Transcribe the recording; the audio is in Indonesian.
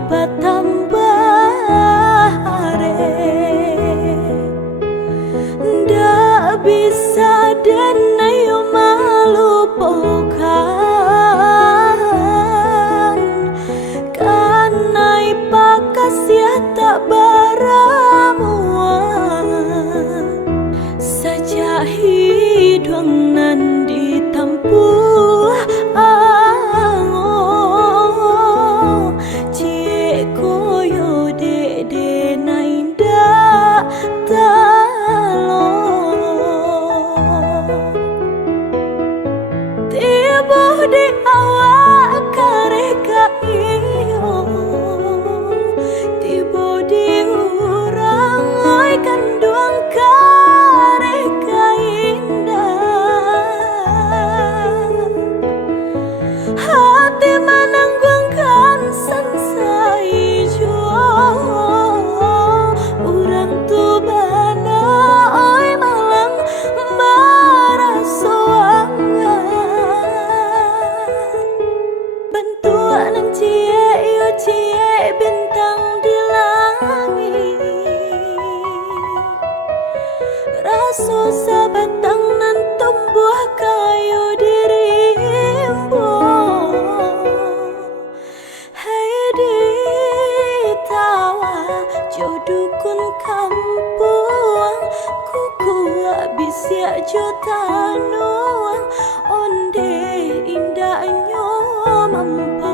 batambare ndak bisa dan ayo melupakan karena ipakas ya tak baramuan saja hidung nan ditampuh ango cie koyo dede nainda talo tiba di awak kareka iyo tiba di urang oi kanduang kareka indah hati menanggungkan sansai jua urang tu bana oi malang marasoangan bantuan cie yo cie bintang di langit raso sabatang nan tumbuh kayu dirimbo hai di tawa jodukun kampung kuku abis ya juta nuang onde indahnya mampu